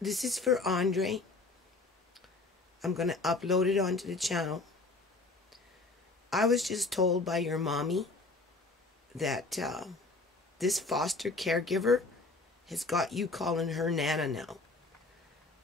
This is for Andre. I'm going to upload it onto the channel. I was just told by your mommy that this foster caregiver has got you calling her Nana now.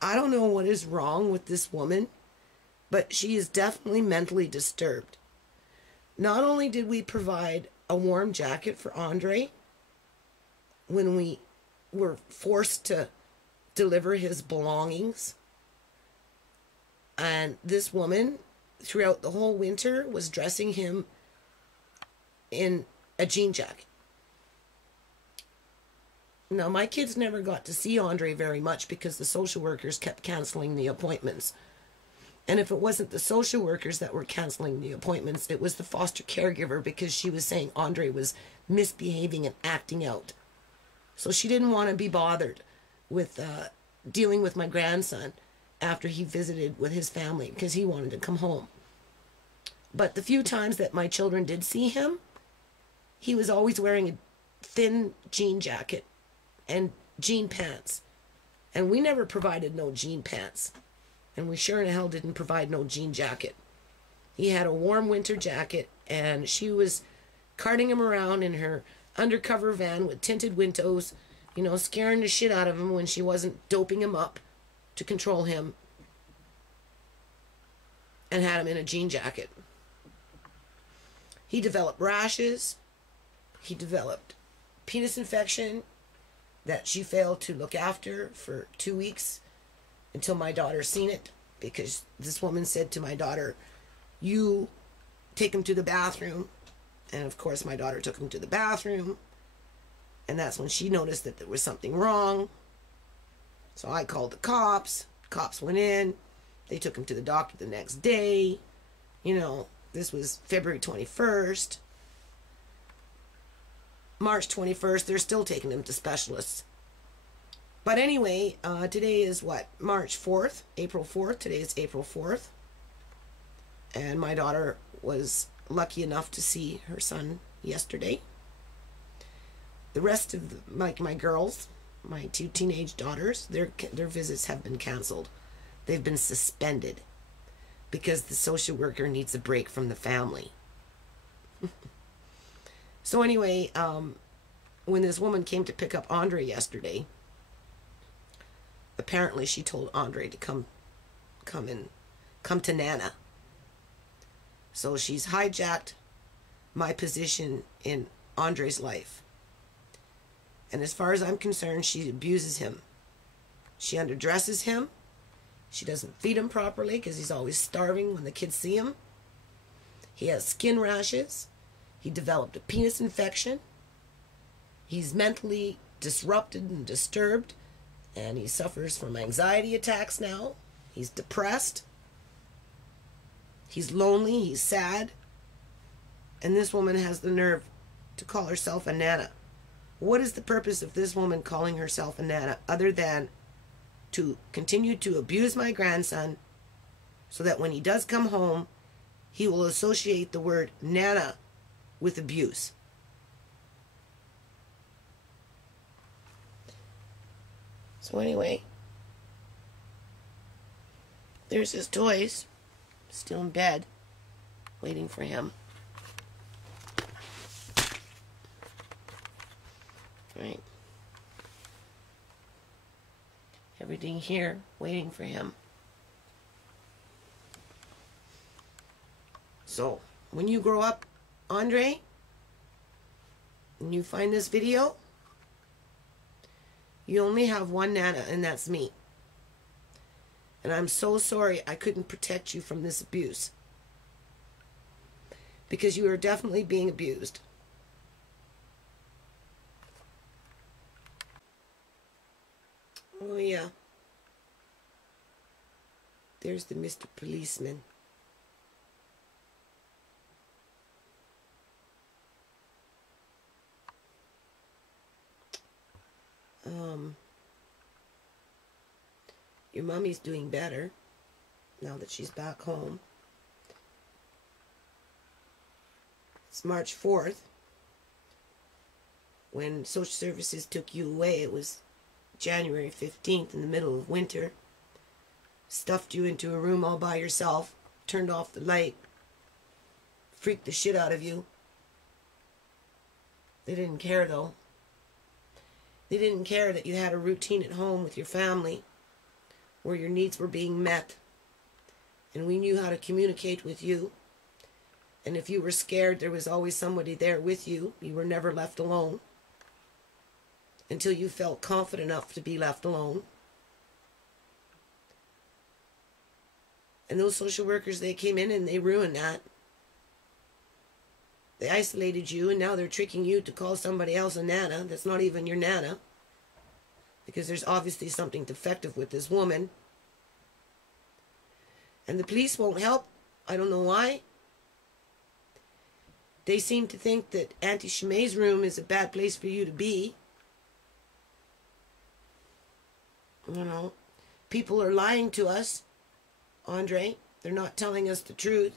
I don't know what is wrong with this woman, but she is definitely mentally disturbed. Not only did we provide a warm jacket for Andre when we were forced to deliver his belongings, and this woman throughout the whole winter was dressing him in a jean jacket. Now, my kids never got to see Andre very much because the social workers kept canceling the appointments. And if it wasn't the social workers that were canceling the appointments, it was the foster caregiver, because she was saying Andre was misbehaving and acting out. So she didn't want to be bothered with dealing with my grandson after he visited with his family, because he wanted to come home. But the few times that my children did see him, he was always wearing a thin jean jacket and jean pants. And we never provided no jean pants. And we sure in hell didn't provide no jean jacket. He had a warm winter jacket, and she was carting him around in her undercover van with tinted windows, you know, scaring the shit out of him when she wasn't doping him up to control him, and had him in a jean jacket. He developed rashes. He developed penis infection that she failed to look after for 2 weeks until my daughter seen it, because this woman said to my daughter, "You take him to the bathroom." And of course my daughter took him to the bathroom, and that's when she noticed that there was something wrong. So I called the cops. Cops went in. They took him to the doctor the next day. You know, this was February 21st. March 21st, they're still taking him to specialists. But anyway, today is what? March 4th? April 4th. Today is April 4th. And my daughter was lucky enough to see her son yesterday. The rest of my girls, my 2 teenage daughters, their visits have been canceled. They've been suspended because the social worker needs a break from the family. So anyway, when this woman came to pick up Andre yesterday, apparently she told Andre to come to Nana. So she's hijacked my position in Andre's life. And as far as I'm concerned, she abuses him. She underdresses him. She doesn't feed him properly because he's always starving when the kids see him. He has skin rashes. He developed a penis infection. He's mentally disrupted and disturbed, and he suffers from anxiety attacks now. He's depressed. He's lonely. He's sad. And this woman has the nerve to call herself a Nana. What is the purpose of this woman calling herself a Nana other than to continue to abuse my grandson so that when he does come home, he will associate the word Nana with abuse? So anyway, there's his toys, still in bed, waiting for him. Right. Everything here, waiting for him. So, when you grow up, Andre, and you find this video, you only have one Nana, and that's me. And I'm so sorry I couldn't protect you from this abuse, because you are definitely being abused. Oh yeah. There's the Mr. Policeman. Your mommy's doing better now that she's back home. It's March 4th. When social services took you away, it was January 15th in the middle of winter, stuffed you into a room all by yourself, turned off the light, freaked the shit out of you. They didn't care though. They didn't care that you had a routine at home with your family where your needs were being met. And we knew how to communicate with you. And if you were scared, there was always somebody there with you. You were never left alone until you felt confident enough to be left alone. And those social workers, they came in and they ruined that. They isolated you, and now they're tricking you to call somebody else a nana that's not even your nana, because there's obviously something defective with this woman. And the police won't help. I don't know why. They seem to think that Auntie Shemay's room is a bad place for you to be. You know, people are lying to us, Andre. They're not telling us the truth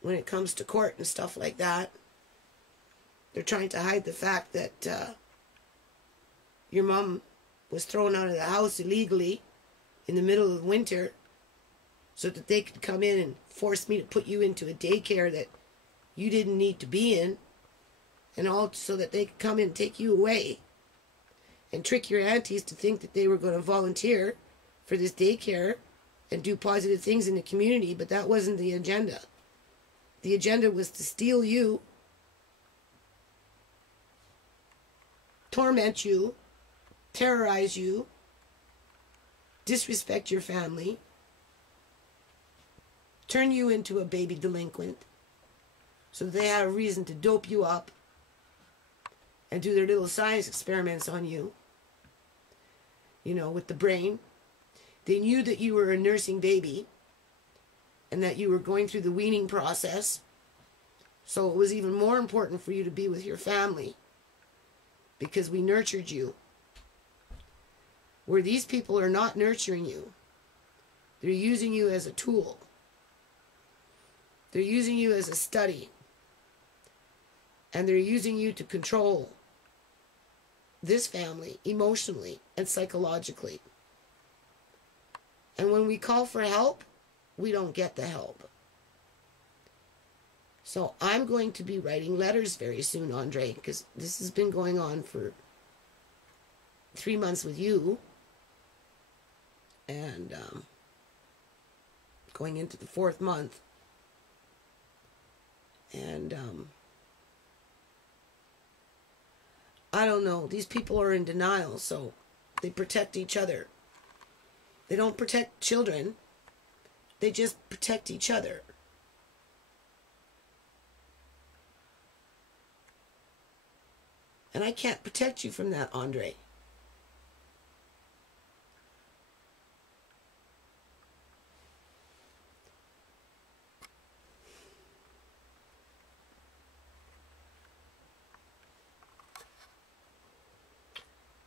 when it comes to court and stuff like that. They're trying to hide the fact that your mom was thrown out of the house illegally in the middle of winter so that they could come in and force me to put you into a daycare that you didn't need to be in, and all so that they could come in and take you away and trick your aunties to think that they were going to volunteer for this daycare and do positive things in the community. But that wasn't the agenda. The agenda was to steal you, torment you, terrorize you, disrespect your family, turn you into a baby delinquent so they had a reason to dope you up and do their little science experiments on you, you know, with the brain. They knew that you were a nursing baby and that you were going through the weaning process. So it was even more important for you to be with your family because we nurtured you. Where these people are not nurturing you. They're using you as a tool. They're using you as a study. And they're using you to control this family emotionally and psychologically. And when we call for help, we don't get the help. So I'm going to be writing letters very soon, Andre, because this has been going on for 3 months with you. And going into the 4th month. And I don't know. These people are in denial, so they protect each other. They don't protect children. They just protect each other. And I can't protect you from that, Andre.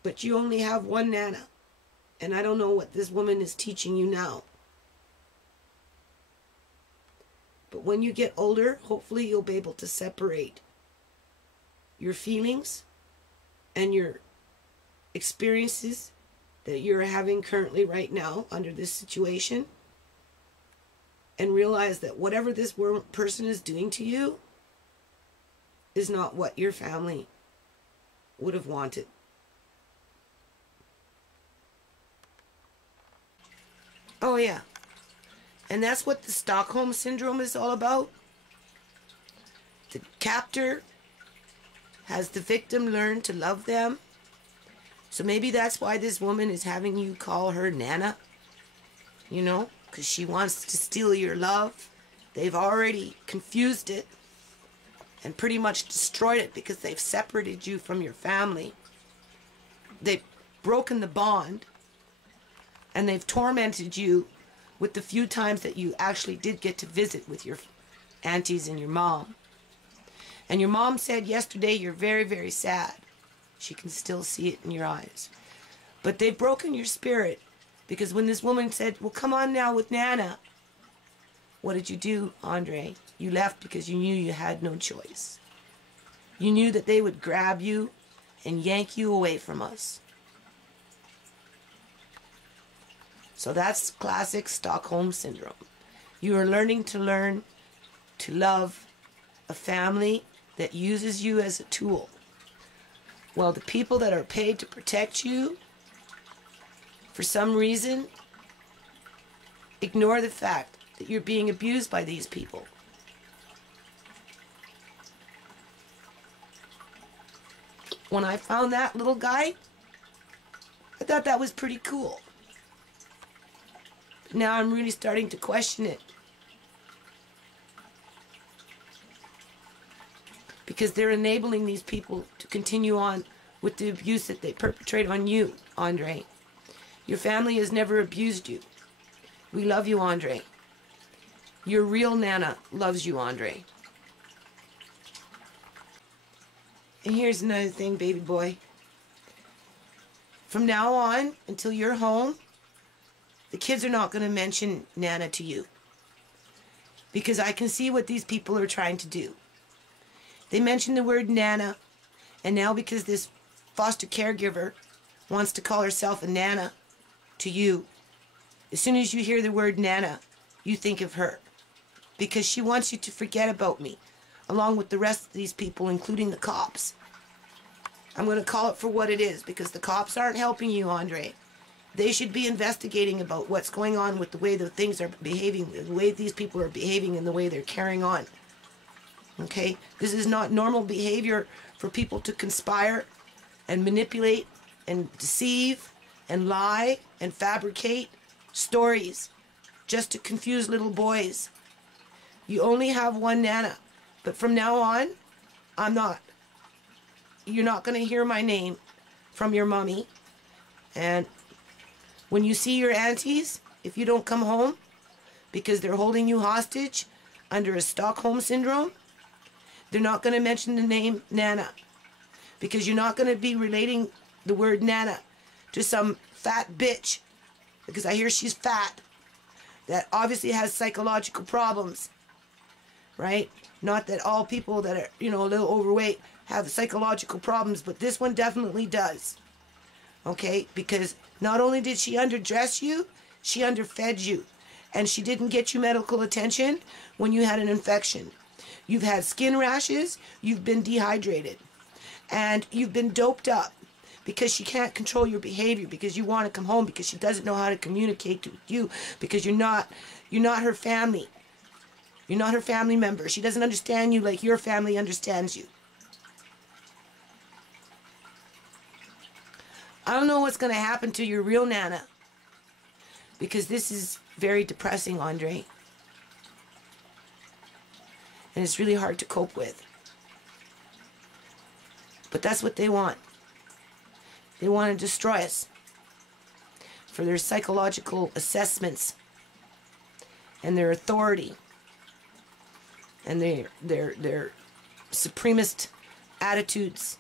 But you only have one nana. And I don't know what this woman is teaching you now. But when you get older, hopefully you'll be able to separate your feelings and your experiences that you're having currently right now under this situation, and realize that whatever this person is doing to you is not what your family would have wanted. Oh yeah. And that's what the Stockholm Syndrome is all about. The captor has the victim learn to love them. So maybe that's why this woman is having you call her Nana. You know, because she wants to steal your love. They've already confused it and pretty much destroyed it because they've separated you from your family. They've broken the bond. And they've tormented you with the few times that you actually did get to visit with your aunties and your mom. And your mom said yesterday you're very, very sad. She can still see it in your eyes. But they've broken your spirit because when this woman said, well, come on now with Nana, what did you do, Andre? You left because you knew you had no choice. You knew that they would grab you and yank you away from us. So that's classic Stockholm Syndrome. You are learning to love a family that uses you as a tool. Well, the people that are paid to protect you, for some reason, ignore the fact that you're being abused by these people. When I found that little guy, I thought that was pretty cool. But now I'm really starting to question it. Because they're enabling these people to continue on with the abuse that they perpetrate on you, Andre. Your family has never abused you. We love you, Andre. Your real Nana loves you, Andre. And here's another thing, baby boy. From now on, until you're home, the kids are not going to mention Nana to you. Because I can see what these people are trying to do. They mention the word Nana, and now because this foster caregiver wants to call herself a Nana to you, as soon as you hear the word Nana, you think of her. Because she wants you to forget about me, along with the rest of these people, including the cops. I'm going to call it for what it is, because the cops aren't helping you, Andre. They should be investigating about what's going on with the way the things are behaving, the way these people are behaving, and the way they're carrying on. Okay? This is not normal behavior for people to conspire and manipulate and deceive and lie and fabricate stories just to confuse little boys. You only have one Nana. But from now on, you're not going to hear my name from your mommy. And when you see your aunties, if you don't come home because they're holding you hostage under a Stockholm Syndrome, they're not going to mention the name Nana. Because you're not going to be relating the word Nana to some fat bitch, because I hear she's fat, that obviously has psychological problems, right? Not that all people that are, a little overweight have psychological problems, but this one definitely does. Okay? Because not only did she underdress you, she underfed you. And she didn't get you medical attention when you had an infection. You've had skin rashes, you've been dehydrated, and you've been doped up because she can't control your behavior, because you want to come home, because she doesn't know how to communicate with you, because you're not her family. You're not her family member. She doesn't understand you like your family understands you. I don't know what's going to happen to your real Nana, because this is very depressing, Andre. And it's really hard to cope with. But that's what they want. They want to destroy us for their psychological assessments and their authority and their supremacist attitudes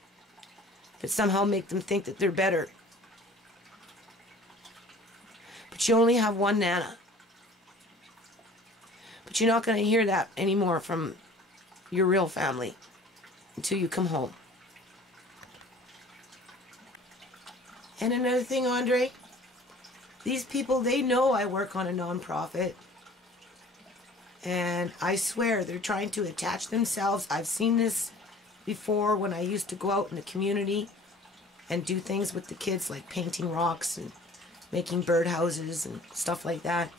that somehow make them think that they're better. But you only have one Nana. But you're not going to hear that anymore from your real family until you come home. And another thing, Andre, these people, they know I work on a nonprofit. And I swear they're trying to attach themselves. I've seen this before when I used to go out in the community and do things with the kids, like painting rocks and making birdhouses and stuff like that.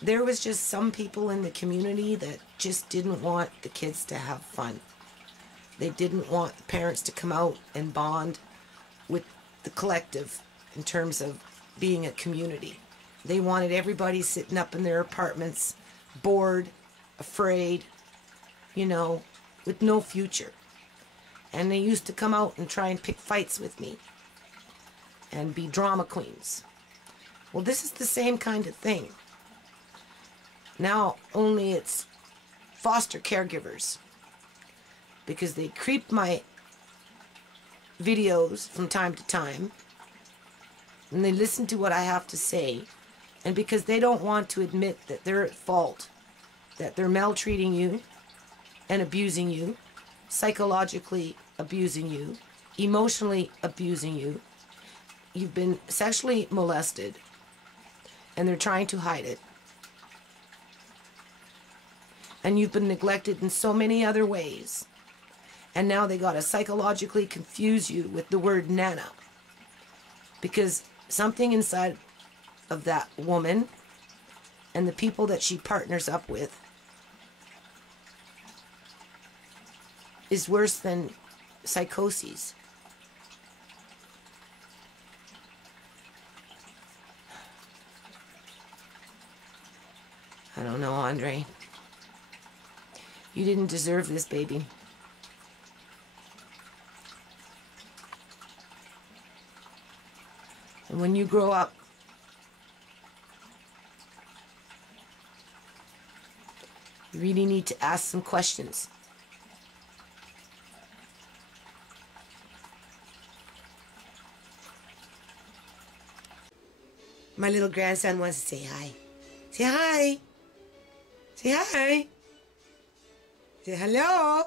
There was just some people in the community that just didn't want the kids to have fun. They didn't want the parents to come out and bond with the collective in terms of being a community. They wanted everybody sitting up in their apartments, bored, afraid, with no future. And they used to come out and try and pick fights with me and be drama queens. Well, this is the same kind of thing. Now, only it's foster caregivers, because they creep my videos from time to time, and they listen to what I have to say, and because they don't want to admit that they're at fault, that they're maltreating you and abusing you, psychologically abusing you, emotionally abusing you, you've been sexually molested, and they're trying to hide it. And you've been neglected in so many other ways. And now they got to psychologically confuse you with the word Nana. Because something inside of that woman and the people that she partners up with is worse than psychoses. I don't know, Andre. You didn't deserve this, baby. And when you grow up, you really need to ask some questions. My little grandson wants to say hi. Say hi. Say hi. Say hello.